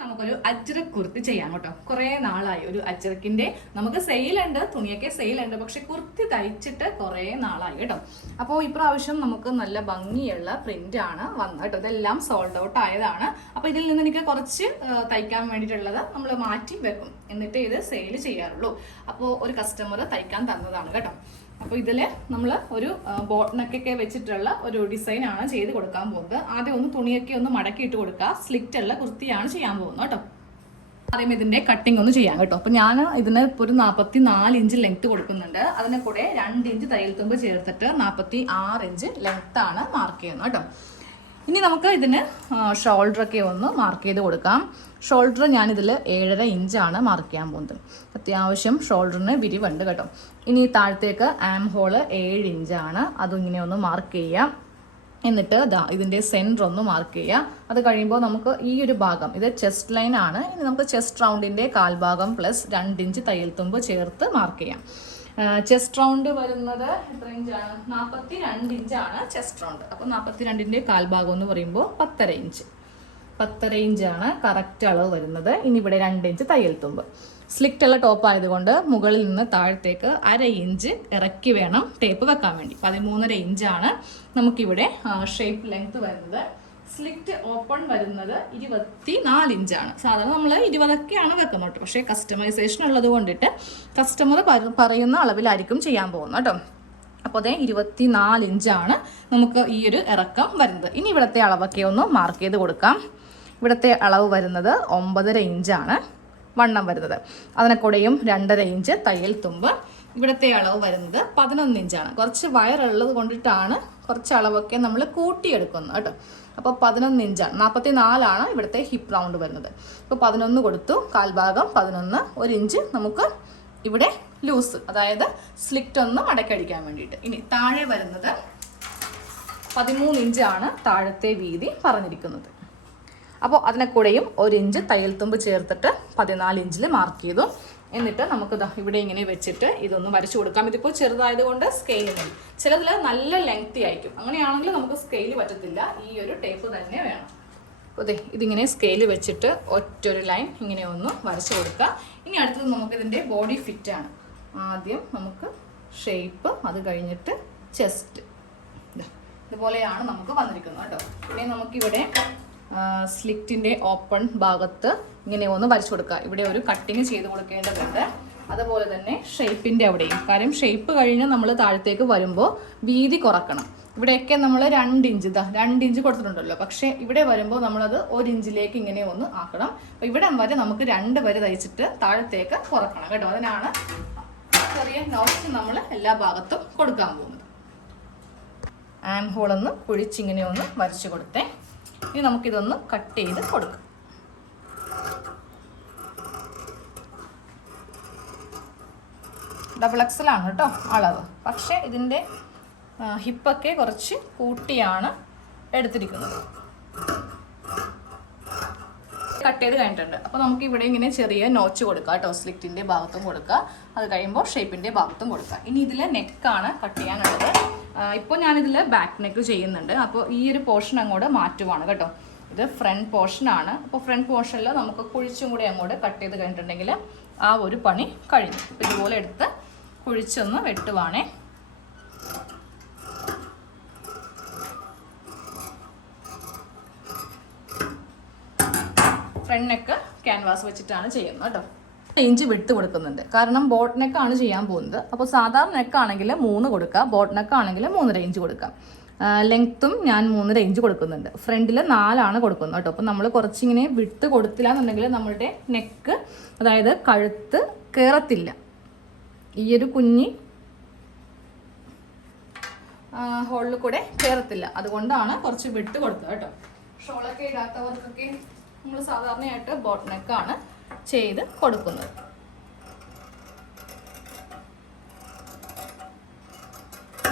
നമുക്കൊരു അജ്രക് കുർത്തി ചെയ്യാം കേട്ടോ. കുറെ നാളായി ഒരു അജ്രക്കിന്റെ നമുക്ക് സെയിലുണ്ട്, തുണിയൊക്കെ സെയിലുണ്ട്, പക്ഷെ കുർത്തി തയ്ച്ചിട്ട് കുറെ നാളായി കേട്ടോ. അപ്പോൾ ഇപ്രാവശ്യം നമുക്ക് നല്ല ഭംഗിയുള്ള പ്രിന്റ് ആണ് വന്നത് കേട്ടോ. ഇതെല്ലാം സോൾഡ് ഔട്ട് ആയതാണ്. അപ്പോൾ ഇതിൽ നിന്ന് എനിക്ക് കുറച്ച് തയ്ക്കാൻ വേണ്ടിയിട്ടുള്ളത് നമ്മൾ മാറ്റി വെക്കും, എന്നിട്ട് ഇത് സെയിൽ ചെയ്യാറുള്ളൂ. അപ്പോൾ ഒരു കസ്റ്റമർ തയ്ക്കാൻ തന്നതാണ് കേട്ടോ. അപ്പോൾ ഇതിൽ നമ്മൾ ഒരു ബോട്ടനൊക്കെ വെച്ചിട്ടുള്ള ഒരു ഡിസൈൻ ആണ് ചെയ്ത് കൊടുക്കാൻ പോകുന്നത്. ആദ്യം ഒന്ന് തുണിയൊക്കെ ഒന്ന് മടക്കിയിട്ട് കൊടുക്കുക. സ്ലിറ്റ് ഉള്ള കുർത്തിയാണ് ചെയ്യാൻ പോകുന്നത് കേട്ടോ. ആദ്യം ഇതിന്റെ കട്ടിങ് ഒന്ന് ചെയ്യാം കേട്ടോ. അപ്പോൾ ഞാൻ ഇതിന് ഇപ്പോൾ ഒരു 44 ഇഞ്ച് ലെങ്ത് കൊടുക്കുന്നുണ്ട്. അതിനെ കൂടെ 2 ഇഞ്ച് തയ്യൽ തുമ്പ് ചേർത്തിട്ട് 46 ഇഞ്ച് ലെങ്ത് ആണ് മാർക്ക് ചെയ്യുന്നത് കേട്ടോ. ഇനി നമുക്ക് ഇതിന് ഷോൾഡറൊക്കെ ഒന്ന് മാർക്ക് ചെയ്ത് കൊടുക്കാം. ഷോൾഡർ ഞാനിതിൽ 7.5 ഇഞ്ചാണ് മാർക്ക് ചെയ്യാൻ പോകുന്നത്. അത്യാവശ്യം ഷോൾഡറിന് വിരിവുണ്ട് കേട്ടോ. ഇനി താഴത്തേക്ക് ആം ഹോള് 7 ഇഞ്ചാണ്. അതും ഇങ്ങനെ ഒന്ന് മാർക്ക് ചെയ്യാം. എന്നിട്ട് ഇതിൻ്റെ സെൻറ്റർ ഒന്ന് മാർക്ക് ചെയ്യുക. അത് കഴിയുമ്പോൾ നമുക്ക് ഈ ഒരു ഭാഗം, ഇത് ചെസ്റ്റ് ലൈൻ ആണ്. ഇനി നമുക്ക് ചെസ്റ്റ് റൗണ്ടിൻ്റെ കാൽഭാഗം പ്ലസ് 2 ഇഞ്ച് തയ്യൽ തുമ്പ് ചേർത്ത് മാർക്ക് ചെയ്യാം. ചെസ്റ്റ് റൗണ്ട് വരുന്നത് എത്ര ഇഞ്ചാണ്? 42 ഇഞ്ചാണ് ചെസ്റ്റ് റൗണ്ട്. അപ്പോൾ 42ൻ്റെ കാൽഭാഗം എന്ന് പറയുമ്പോൾ 10.5 ഇഞ്ച്. 10.5 ഇഞ്ചാണ് കറക്റ്റ് അളവ് വരുന്നത്. ഇനി ഇവിടെ 2 ഇഞ്ച് തയ്യൽ തുമ്പ്. സ്ലിറ്റ് ഉള്ള ടോപ്പ് ആയതുകൊണ്ട് മുകളിൽ നിന്ന് താഴത്തേക്ക് 1/2 ഇഞ്ച് ഇറക്കി വേണം ടേപ്പ് വെക്കാൻ വേണ്ടി. 13.5 ഇഞ്ചാണ് നമുക്കിവിടെ ഷേപ്പ് ലെങ്ത് വരുന്നത്. സ്ലിറ്റ് ഓപ്പൺ വരുന്നത് 24 ഇഞ്ചാണ്. സാധാരണ നമ്മൾ 20ഒക്കെയാണ് വെക്കുന്നത്, പക്ഷേ കസ്റ്റമൈസേഷൻ ഉള്ളത് കൊണ്ടിട്ട് കസ്റ്റമർ പറയുന്ന അളവിലായിരിക്കും ചെയ്യാൻ പോകുന്നത് കേട്ടോ. അപ്പോൾ അതേ 24 ഇഞ്ചാണ് നമുക്ക് ഈ ഒരു ഇറക്കം വരുന്നത്. ഇനി ഇവിടുത്തെ അളവൊക്കെ ഒന്ന് മാർക്ക് ചെയ്ത് കൊടുക്കാം. ഇവിടുത്തെ അളവ് വരുന്നത് 9.5 ഇഞ്ചാണ് വണ്ണം വരുന്നത്. അതിനെക്കൂടെയും 2.5 ഇഞ്ച് തയ്യൽ തുമ്പ്. ഇവിടുത്തെ അളവ് വരുന്നത് 11 ഇഞ്ചാണ്. കുറച്ച് വയറുള്ളത് കൊണ്ടിട്ടാണ് കുറച്ച് അളവൊക്കെ നമ്മൾ കൂട്ടിയെടുക്കുന്നത് കേട്ടോ. അപ്പോൾ 11 ഇഞ്ചാണ്. 44 ഇവിടുത്തെ ഹിപ്പ് റൗണ്ട് വരുന്നത്. ഇപ്പോൾ 11 കൊടുത്തു, കാൽഭാഗം 11, 1 ഇഞ്ച് നമുക്ക് ഇവിടെ ലൂസ്, അതായത് സ്ലിറ്റ് ഒന്ന് മടക്കടിക്കാൻ വേണ്ടിയിട്ട്. ഇനി താഴെ വരുന്നത് 13 ഇഞ്ചാണ് താഴത്തെ വീതി പറഞ്ഞിരിക്കുന്നത്. അപ്പോൾ അതിനെക്കൂടെയും 1 ഇഞ്ച് തയ്യൽ തുമ്പ് ചേർത്തിട്ട് 14 ഇഞ്ചിൽ മാർക്ക് ചെയ്തു. എന്നിട്ട് നമുക്ക് ഇവിടെ ഇങ്ങനെ വെച്ചിട്ട് ഇതൊന്ന് വരച്ചു കൊടുക്കാം. ഇതിപ്പോൾ ചെറുതായതുകൊണ്ട് സ്കെയിൽ മതി. ചിലതിൽ നല്ല ലെങ്തി ആയിരിക്കും. അങ്ങനെയാണെങ്കിൽ നമുക്ക് സ്കെയിൽ പറ്റത്തില്ല, ഈ ഒരു ടേപ്പ് തന്നെ വേണം. അതെ, ഇതിങ്ങനെ സ്കെയിൽ വെച്ചിട്ട് ഒറ്റൊരു ലൈൻ ഇങ്ങനെ ഒന്ന് വരച്ചു കൊടുക്കുക. ഇനി അടുത്തത് നമുക്ക് ഇതിൻ്റെ ബോഡി ഫിറ്റാണ്. ആദ്യം നമുക്ക് ഷേപ്പ്, അത് കഴിഞ്ഞിട്ട് ചെസ്റ്റ്. ഇതുപോലെയാണ് നമുക്ക് വന്നിരിക്കുന്നത് കേട്ടോ. പിന്നെ നമുക്കിവിടെ സ്ലിറ്റിൻ്റെ ഓപ്പൺ ഭാഗത്ത് ഇങ്ങനെ ഒന്ന് വരച്ചു കൊടുക്കുക. ഇവിടെ ഒരു കട്ടിങ് ചെയ്ത് കൊടുക്കേണ്ടതുണ്ട്. അതുപോലെ തന്നെ ഷേപ്പിൻ്റെ അവിടെയും, കാര്യം ഷേപ്പ് കഴിഞ്ഞ് നമ്മൾ താഴത്തേക്ക് വരുമ്പോൾ വീതി കുറക്കണം. ഇവിടെയൊക്കെ നമ്മൾ 2 ഇഞ്ച് 2 ഇഞ്ച് കൊടുത്തിട്ടുണ്ടല്ലോ, പക്ഷേ ഇവിടെ വരുമ്പോൾ നമ്മളത് 1 ഇഞ്ചിലേക്ക് ഇങ്ങനെ ഒന്ന് ആക്കണം. അപ്പോൾ ഇവിടെ വരെ നമുക്ക് 2 വരെ തയ്ച്ചിട്ട് താഴത്തേക്ക് കുറക്കണം കേട്ടോ. അതിനാണ് ചെറിയ നോട്ട്സ് നമ്മൾ എല്ലാ ഭാഗത്തും കൊടുക്കാൻ പോകുന്നത്. ആം ഹോളൊന്ന് കുഴിച്ചിങ്ങനെ ഒന്ന് വരച്ചു കൊടുത്തേ. ഇനി നമുക്കിതൊന്ന് കട്ട് ചെയ്ത് കൊടുക്കാം. ഡബിൾ എക്സലാണ് കേട്ടോ അളവ്, പക്ഷേ ഇതിൻ്റെ ഹിപ്പൊക്കെ കുറച്ച് കൂട്ടിയാണ് എടുത്തിരിക്കുന്നത്. കട്ട് ചെയ്ത് കഴിഞ്ഞിട്ടുണ്ട്. അപ്പോൾ നമുക്ക് ഇവിടെ ഇങ്ങനെ ചെറിയ നോച്ച് കൊടുക്കുക കേട്ടോ. സ്ലിറ്റിൻ്റെ ഭാഗത്തും കൊടുക്കുക, അത് കഴിയുമ്പോൾ ഷേപ്പിൻ്റെ ഭാഗത്തും കൊടുക്കുക. ഇനി ഇതിൽ നെക്കാണ് കട്ട് ചെയ്യാനുള്ളത്. ഇപ്പോൾ ഞാനിതിൽ ബാക്ക് നെക്ക് ചെയ്യുന്നുണ്ട്. അപ്പോൾ ഈ ഒരു പോർഷൻ അങ്ങോട്ട് മാറ്റുവാണ് കേട്ടോ. ഇത് ഫ്രണ്ട് പോർഷനാണ്. അപ്പോൾ ഫ്രണ്ട് പോർഷനിൽ നമുക്ക് കുഴിച്ചും കൂടി അങ്ങോട്ട് കട്ട് ചെയ്ത് കഴിഞ്ഞിട്ടുണ്ടെങ്കിൽ ആ ഒരു പണി കഴിഞ്ഞു. അപ്പോൾ ഇതുപോലെ എടുത്ത് കുഴിച്ചൊന്ന് വെട്ടുവാണേ. ഫ്രണ്ട് നെക്ക് ക്യാൻവാസ് വെച്ചിട്ടാണ് ചെയ്യുന്നത് കേട്ടോ. ഇഞ്ച് വിട്ട് കൊടുക്കുന്നുണ്ട്, കാരണം ബോട്ട് നെക്കാണ് ചെയ്യാൻ പോകുന്നത്. അപ്പോൾ സാധാരണ നെക്കാണെങ്കിൽ 3 കൊടുക്കുക, ബോട്ട് നെക്കാണെങ്കിൽ 3.5 ഇഞ്ച് കൊടുക്കാം. ലെങ്ത്തും ഞാൻ 3.5 ഇഞ്ച് കൊടുക്കുന്നുണ്ട്. ഫ്രണ്ടിൽ 4 കൊടുക്കുന്നത് കേട്ടോ. അപ്പോൾ നമ്മൾ കുറച്ചിങ്ങനെ വിട്ട് കൊടുത്തില്ല എന്നുണ്ടെങ്കിൽ നമ്മളുടെ നെക്ക്, അതായത് കഴുത്ത് കയറത്തില്ല. ഈ ഒരു കുഞ്ഞി ഹോളിൽ കൂടെ കയറത്തില്ല. അതുകൊണ്ടാണ് കുറച്ച് വിട്ട് കൊടുത്തത് കേട്ടോ. ഷോളൊക്കെ ഇടാത്തവർക്കൊക്കെ നമ്മൾ സാധാരണയായിട്ട് ബോട്ട് നെക്കാണ് ചെയ്ത് കൊടുക്കുന്നത്.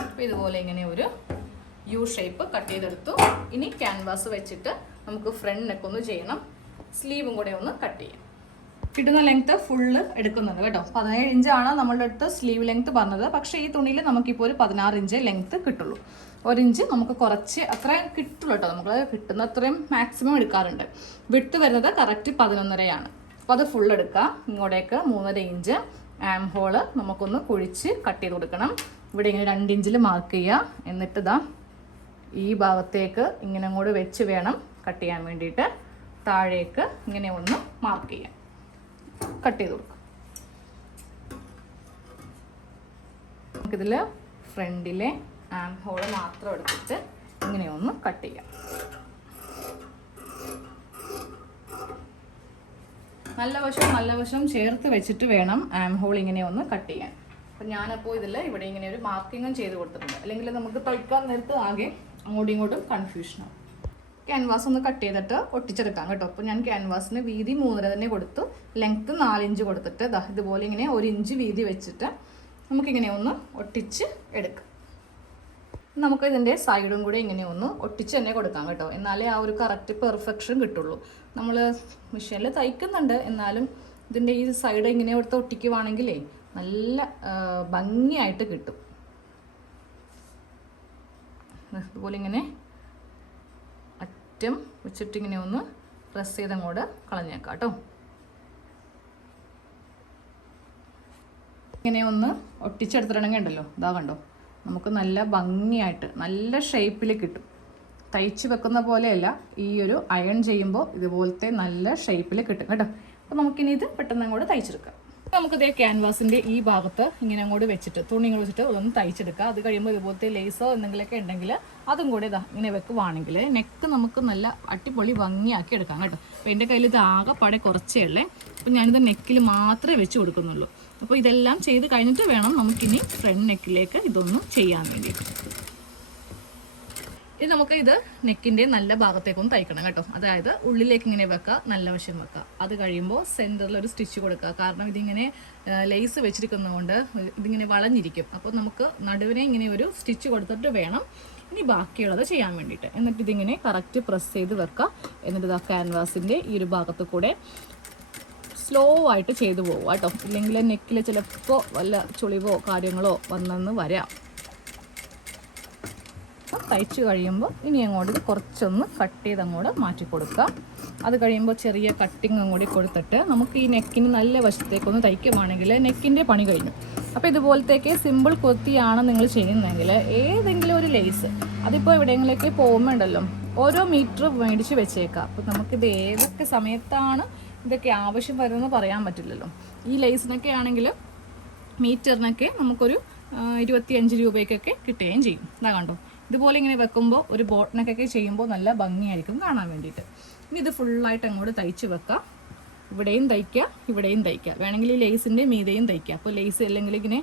അപ്പോൾ ഇതുപോലെ ഇങ്ങനെ ഒരു യു ഷേപ്പ് കട്ട് ചെയ്തെടുത്തു. ഇനി ക്യാൻവാസ് വെച്ചിട്ട് നമുക്ക് ഫ്രണ്ട് നെക്ക് ഒന്ന് ചെയ്യണം. സ്ലീവും കൂടെ ഒന്ന് കട്ട് ചെയ്യാം. കിട്ടുന്ന ലെങ്ത്ത് ഫുള്ള് എടുക്കുന്നുണ്ട് കേട്ടോ. 17 ഇഞ്ചാണ് നമ്മളുടെ അടുത്ത് സ്ലീവ് ലെങ്ത്ത് പറഞ്ഞത്, പക്ഷേ ഈ തുണിയിൽ നമുക്കിപ്പോൾ ഒരു 16 ഇഞ്ച് ലെങ്ത്ത് കിട്ടുള്ളൂ. 1 ഇഞ്ച് നമുക്ക് കുറച്ച് അത്രയും കിട്ടുള്ളൂ കേട്ടോ. നമ്മൾ കിട്ടുന്ന അത്രയും മാക്സിമം എടുക്കാറുണ്ട്. വിട്ട് വരുന്നത് കറക്റ്റ് 11.5 അപ്പോൾ അത് ഫുൾ എടുക്കുക. ഇങ്ങോട്ടേക്ക് 3.5 ഇഞ്ച് ആം ഹോള് നമുക്കൊന്ന് കുഴിച്ച് കട്ട് ചെയ്ത് കൊടുക്കണം. ഇവിടെ ഇങ്ങനെ 2 ഇഞ്ചിൽ മാർക്ക് ചെയ്യുക. എന്നിട്ട് ഇതാ ഈ ഭാഗത്തേക്ക് ഇങ്ങനെ അങ്ങോട്ട് വെച്ച് വേണം കട്ട് ചെയ്യാൻ വേണ്ടിയിട്ട്. താഴേക്ക് ഇങ്ങനെ ഒന്ന് മാർക്ക് ചെയ്യാം, കട്ട് ചെയ്ത് കൊടുക്കുക. നമുക്കിതിൽ ഫ്രണ്ടിലെ ആം ഹോള് മാത്രം എടുത്തിട്ട് ഇങ്ങനെ ഒന്ന് കട്ട് ചെയ്യാം. നല്ല വശം ചേർത്ത് വെച്ചിട്ട് വേണം ആം ഹോൾ ഇങ്ങനെ ഒന്ന് കട്ട് ചെയ്യാൻ. അപ്പം ഞാനപ്പോൾ ഇതിൽ ഇവിടെ ഇങ്ങനെ ഒരു മാർക്കിങ്ങും ചെയ്ത് കൊടുത്തിട്ടുണ്ട്. അല്ലെങ്കിൽ നമുക്ക് തയ്ക്കാൻ നേരത്ത് ആകെ അങ്ങോട്ടും ഇങ്ങോട്ടും കൺഫ്യൂഷനാവും. ക്യാൻവാസ് ഒന്ന് കട്ട് ചെയ്തിട്ട് ഒട്ടിച്ചെടുക്കാം കേട്ടോ. അപ്പോൾ ഞാൻ ക്യാൻവാസിന് വീതി 3.5 തന്നെ കൊടുത്തു, ലെങ്ത്ത് 4 ഇഞ്ച് കൊടുത്തിട്ട് ഇതുപോലെ ഇങ്ങനെ 1 ഇഞ്ച് വീതി വെച്ചിട്ട് നമുക്കിങ്ങനെ ഒന്ന് ഒട്ടിച്ച് എടുക്കാം. നമുക്ക് ഇതിൻ്റെ സൈഡും കൂടെ ഇങ്ങനെ ഒന്ന് ഒട്ടിച്ച് തന്നെ കൊടുക്കാം കേട്ടോ. എന്നാലേ ആ ഒരു കറക്റ്റ് പെർഫെക്ഷൻ കിട്ടുള്ളൂ. നമ്മൾ മെഷീനിൽ തയ്ക്കുന്നുണ്ട്, എന്നാലും ഇതിൻ്റെ ഈ സൈഡ് ഇങ്ങനെ എടുത്ത് ഒട്ടിക്കുവാണെങ്കിലേ നല്ല ഭംഗിയായിട്ട് കിട്ടും. അതുപോലെ ഇങ്ങനെ അറ്റം വെച്ചിട്ട് ഇങ്ങനെ ഒന്ന് പ്രസ് ചെയ്തങ്ങോട്ട് കളഞ്ഞേക്കാം കേട്ടോ. ഇങ്ങനെ ഒന്ന് ഒട്ടിച്ചെടുത്തിട്ടുണ്ടെങ്കിൽ ഉണ്ടല്ലോ, ഇതാ കണ്ടോ, നമുക്ക് നല്ല ഭംഗിയായിട്ട് നല്ല ഷേപ്പിൽ കിട്ടും. തയ്ച്ച് വെക്കുന്ന പോലെയല്ല, ഈ ഒരു അയൺ ചെയ്യുമ്പോൾ ഇതുപോലത്തെ നല്ല ഷേപ്പിൽ കിട്ടും കേട്ടോ. അപ്പോൾ നമുക്കിനി ഇത് പെട്ടെന്ന് അങ്ങോട്ട് തയ്ച്ചെടുക്കാം. നമുക്കിതേ ക്യാൻവാസിൻ്റെ ഈ ഭാഗത്ത് ഇങ്ങനെ അങ്ങോട്ട് വെച്ചിട്ട് തുണി ഇങ്ങനെ വെച്ചിട്ട് ഒന്ന് തയ്ച്ചെടുക്കുക. അത് കഴിയുമ്പോൾ ഇതുപോലത്തെ ലേസോ എന്തെങ്കിലുമൊക്കെ ഉണ്ടെങ്കിൽ അതും കൂടെ ഇങ്ങനെ വെക്കുവാണെങ്കിൽ നെക്ക് നമുക്ക് നല്ല അടിപൊളി ഭംഗിയാക്കി എടുക്കാം കേട്ടോ. അപ്പോൾ എൻ്റെ കയ്യിൽ ഇത് ആകെപ്പാടെ കുറച്ചേ ഉള്ളേ. അപ്പോൾ ഞാനിത് നെക്കിൽ മാത്രമേ വെച്ച് കൊടുക്കുന്നുള്ളൂ. അപ്പോൾ ഇതെല്ലാം ചെയ്ത് കഴിഞ്ഞിട്ട് വേണം നമുക്കിനി ഫ്രണ്ട് നെക്കിലേക്ക് ഇതൊന്നും ചെയ്യാൻ വേണ്ടിയിട്ട്. ഇത് നമുക്ക് ഇത് നെക്കിൻ്റെ നല്ല ഭാഗത്തേക്കൊന്ന് തയ്ക്കണം കേട്ടോ. അതായത് ഉള്ളിലേക്ക് ഇങ്ങനെ വെക്കുക, നല്ല വശം വെക്കുക. അത് കഴിയുമ്പോൾ സെൻറ്ററിൽ ഒരു സ്റ്റിച്ച് കൊടുക്കുക. കാരണം ഇതിങ്ങനെ ലേസ് വെച്ചിരിക്കുന്നതുകൊണ്ട് ഇതിങ്ങനെ വളഞ്ഞിരിക്കും. അപ്പോൾ നമുക്ക് നടുവിനെ ഇങ്ങനെ ഒരു സ്റ്റിച്ച് കൊടുത്തിട്ട് വേണം ഇനി ബാക്കിയുള്ളത് ചെയ്യാൻ വേണ്ടിയിട്ട്. എന്നിട്ട് ഇതിങ്ങനെ കറക്റ്റ് പ്രസ് ചെയ്ത് വെക്കുക. എന്നിട്ട് ഇതാ ക്യാൻവാസിൻ്റെ ഈ ഒരു ഭാഗത്ത് കൂടെ സ്ലോ ആയിട്ട് ചെയ്തു പോവുക കേട്ടോ. ഇല്ലെങ്കിൽ നെക്കിൽ ചിലപ്പോൾ വല്ല ചുളിവോ കാര്യങ്ങളോ വന്നെന്ന് വരാം. തയ്ച്ച് കഴിയുമ്പോൾ ഇനി അങ്ങോട്ട് ഇത് കുറച്ചൊന്ന് കട്ട് ചെയ്ത് അങ്ങോട്ട് മാറ്റി കൊടുക്കുക. അത് കഴിയുമ്പോൾ ചെറിയ കട്ടിങ് അങ്ങോട്ട് കൊടുത്തിട്ട് നമുക്ക് ഈ നെക്കിന് നല്ല വശത്തേക്കൊന്ന് തയ്ക്കുവാണെങ്കിൽ നെക്കിൻ്റെ പണി കഴിഞ്ഞു. അപ്പോൾ ഇതുപോലത്തേക്ക് സിമ്പിൾ കൊത്തിയാണ് നിങ്ങൾ ചെയ്യുന്നതെങ്കിൽ ഏതെങ്കിലും ഒരു ലേസ് അതിപ്പോൾ എവിടെയെങ്കിലൊക്കെ പോകുമ്പോൾ ഉണ്ടല്ലോ ഓരോ മീറ്റർ മേടിച്ച് വെച്ചേക്കാം. അപ്പോൾ നമുക്കിത് ഏതൊക്കെ സമയത്താണ് ഇതൊക്കെ ആവശ്യം വരുന്നത് പറയാൻ പറ്റില്ലല്ലോ. ഈ ലേസിനൊക്കെ ആണെങ്കിൽ മീറ്ററിനൊക്കെ നമുക്കൊരു 25 രൂപയ്ക്കൊക്കെ കിട്ടുകയും ചെയ്യും. ഇതാ കണ്ടോ, ഇതുപോലെ ഇങ്ങനെ വെക്കുമ്പോൾ ഒരു ബോട്ടിനൊക്കെ ചെയ്യുമ്പോൾ നല്ല ഭംഗിയായിരിക്കും കാണാൻ വേണ്ടിയിട്ട്. ഇനി ഇത് ഫുള്ളായിട്ട് അങ്ങോട്ട് തയ്ച്ച് വെക്കാം. ഇവിടെയും തയ്ക്കുക, ഇവിടെയും തയ്ക്കുക. വേണമെങ്കിൽ ഈ ലേസിൻ്റെ മീതെയും തയ്ക്കുക. അപ്പോൾ ലേസ് അല്ലെങ്കിൽ ഇങ്ങനെ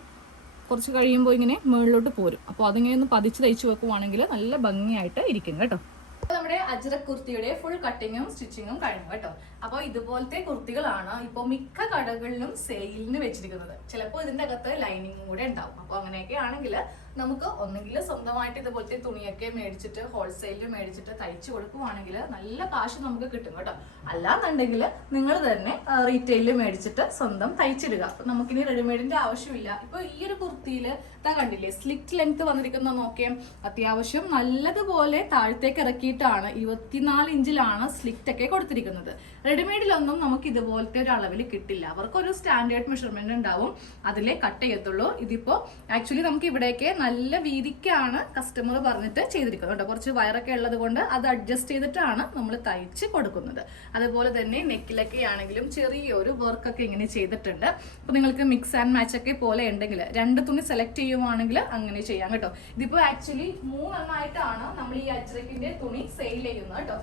കുറച്ച് കഴിയുമ്പോൾ ഇങ്ങനെ മുകളിലോട്ട് പോരും. അപ്പോൾ അതിങ്ങനെ ഒന്ന് പതിച്ച് തയ്ച്ച് വെക്കുവാണെങ്കിൽ നല്ല ഭംഗിയായിട്ട് ഇരിക്കും കേട്ടോ. അപ്പോൾ നമ്മുടെ അജ്രക് കുർത്തിയുടെ ഫുൾ കട്ടിങ്ങും സ്റ്റിച്ചിങ്ങും കഴിഞ്ഞു കേട്ടോ. അപ്പോൾ ഇതുപോലത്തെ കുർത്തികളാണ് ഇപ്പോൾ മിക്ക കടകളിലും സെയിലിന് വെച്ചിരിക്കുന്നത്. ചിലപ്പോൾ ഇതിൻ്റെ അകത്ത് ലൈനിങ്ങും കൂടെ ഉണ്ടാവും. അപ്പോൾ അങ്ങനെയൊക്കെ ആണെങ്കിൽ നമുക്ക് ഒന്നെങ്കിൽ സ്വന്തമായിട്ട് ഇതുപോലത്തെ തുണിയൊക്കെ മേടിച്ചിട്ട് ഹോൾസെയിലിൽ മേടിച്ചിട്ട് തയ്ച്ചു കൊടുക്കുവാണെങ്കിൽ നല്ല കാശ് നമുക്ക് കിട്ടും കേട്ടോ. അല്ലാന്നുണ്ടെങ്കിൽ നിങ്ങൾ തന്നെ റീറ്റെയിലിൽ മേടിച്ചിട്ട് സ്വന്തം തയ്ച്ചിടുക. അപ്പം നമുക്കിനി റെഡിമെയ്ഡിന്റെ ആവശ്യമില്ല. ഇപ്പോൾ ഈ ഒരു കുർത്തിയിൽ ഇതാ കണ്ടില്ലേ, സ്ലിറ്റ് ലെങ്ത് വന്നിരിക്കുന്ന നോക്കിയാൽ അത്യാവശ്യം നല്ലതുപോലെ താഴത്തേക്ക് ഇറക്കിയിട്ടാണ് 24 ഇഞ്ചിലാണ് സ്ലിറ്റ് ഒക്കെ കൊടുത്തിരിക്കുന്നത്. റെഡിമെയ്ഡിലൊന്നും നമുക്ക് ഇതുപോലത്തെ ഒരു അളവിൽ കിട്ടില്ല. അവർക്കൊരു സ്റ്റാൻഡേർഡ് മെഷർമെന്റ് ഉണ്ടാവും, അതിലേ കട്ട് ചെയ്യത്തുള്ളൂ. ഇതിപ്പോൾ ആക്ച്വലി നമുക്ക് ഇവിടേക്ക് നല്ല വീതിക്കാണ് കസ്റ്റമർ പറഞ്ഞിട്ട് ചെയ്തിരിക്കുന്നത് കേട്ടോ. കുറച്ച് വയറൊക്കെ ഉള്ളത് കൊണ്ട് അത് അഡ്ജസ്റ്റ് ചെയ്തിട്ടാണ് നമ്മൾ തയ്ച്ച് കൊടുക്കുന്നത്. അതുപോലെ തന്നെ നെക്കിലൊക്കെ ആണെങ്കിലും ചെറിയൊരു വർക്കൊക്കെ ഇങ്ങനെ ചെയ്തിട്ടുണ്ട്. അപ്പോൾ നിങ്ങൾക്ക് മിക്സ് ആൻഡ് മാച്ച് ഒക്കെ പോലെ ഉണ്ടെങ്കിൽ 2 തുണി സെലക്ട് ചെയ്യുവാണെങ്കിൽ അങ്ങനെ ചെയ്യാം കേട്ടോ. ഇതിപ്പോൾ ആക്ച്വലി 3 എണ്ണമായിട്ടാണ് നമ്മൾ ഈ അജ്രക്കിന്റെ തുണി സെയിൽ ചെയ്യുന്നത് കേട്ടോ.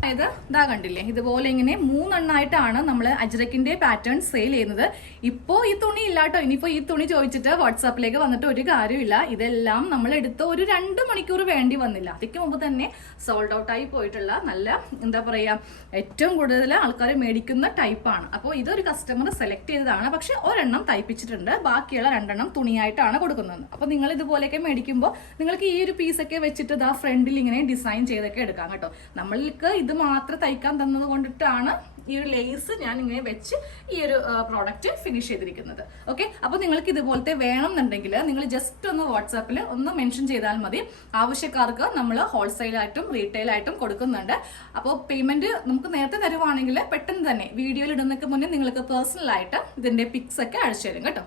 അതായത് ഇതാ കണ്ടില്ലേ, ഇതുപോലെ ഇങ്ങനെ 3 എണ്ണമായിട്ടാണ് നമ്മൾ അജ്രക്കിന്റെ പാറ്റേൺ സെയിൽ ചെയ്യുന്നത്. ഇപ്പോൾ ഈ തുണി ഇല്ല കേട്ടോ. ഇനിയിപ്പോൾ ഈ തുണി ചോദിച്ചിട്ട് വാട്സാപ്പിലേക്ക് വന്നിട്ട് ഒരു കാര്യമില്ല. ഇതെല്ലാം നമ്മൾ എടുത്ത് ഒരു 2 മണിക്കൂർ വേണ്ടി വന്നില്ല. അതിക്ക് മുമ്പ് തന്നെ സോൾഡ് ഔട്ട് ആയി പോയിട്ടുള്ള നല്ല എന്താ പറയുക ഏറ്റവും കൂടുതൽ ആൾക്കാർ മേടിക്കുന്ന ടൈപ്പാണ്. അപ്പോൾ ഇതൊരു കസ്റ്റമർ സെലക്ട് ചെയ്തതാണ്. പക്ഷെ ഒരെണ്ണം തയ്പ്പിച്ചിട്ടുണ്ട്, ബാക്കിയുള്ള 2 എണ്ണം തുണിയായിട്ടാണ് കൊടുക്കുന്നത്. അപ്പോൾ നിങ്ങൾ ഇതുപോലെയൊക്കെ മേടിക്കുമ്പോൾ നിങ്ങൾക്ക് ഈ ഒരു പീസൊക്കെ വെച്ചിട്ട് ഇതാ ഫ്രണ്ടിൽ ഇങ്ങനെ ഡിസൈൻ ചെയ്തൊക്കെ എടുക്കാം കേട്ടോ. നമ്മൾക്ക് ഇത് ഇത് മാത്രം തയ്ക്കാൻ തന്നത് കൊണ്ടിട്ടാണ് ഈ ഒരു ലേസ് ഞാൻ ഇങ്ങനെ വെച്ച് ഈ ഒരു പ്രോഡക്റ്റ് ഫിനിഷ് ചെയ്തിരിക്കുന്നത്. ഓക്കെ, അപ്പോൾ നിങ്ങൾക്ക് ഇതുപോലത്തെ വേണമെന്നുണ്ടെങ്കിൽ നിങ്ങൾ ജസ്റ്റ് ഒന്ന് വാട്സാപ്പിൽ ഒന്ന് മെൻഷൻ ചെയ്താൽ മതി. ആവശ്യക്കാർക്ക് നമ്മൾ ഹോൾസെയിലായിട്ടും റീറ്റെയിലായിട്ടും കൊടുക്കുന്നുണ്ട്. അപ്പോൾ പേയ്മെന്റ് നമുക്ക് നേരത്തെ തരുവാണെങ്കിൽ പെട്ടെന്ന് തന്നെ വീഡിയോയിൽ ഇടുന്നതിന് മുന്നേ നിങ്ങൾക്ക് പേഴ്സണലായിട്ട് ഇതിന്റെ പിക്സ് ഒക്കെ അയച്ചു തരും കേട്ടോ.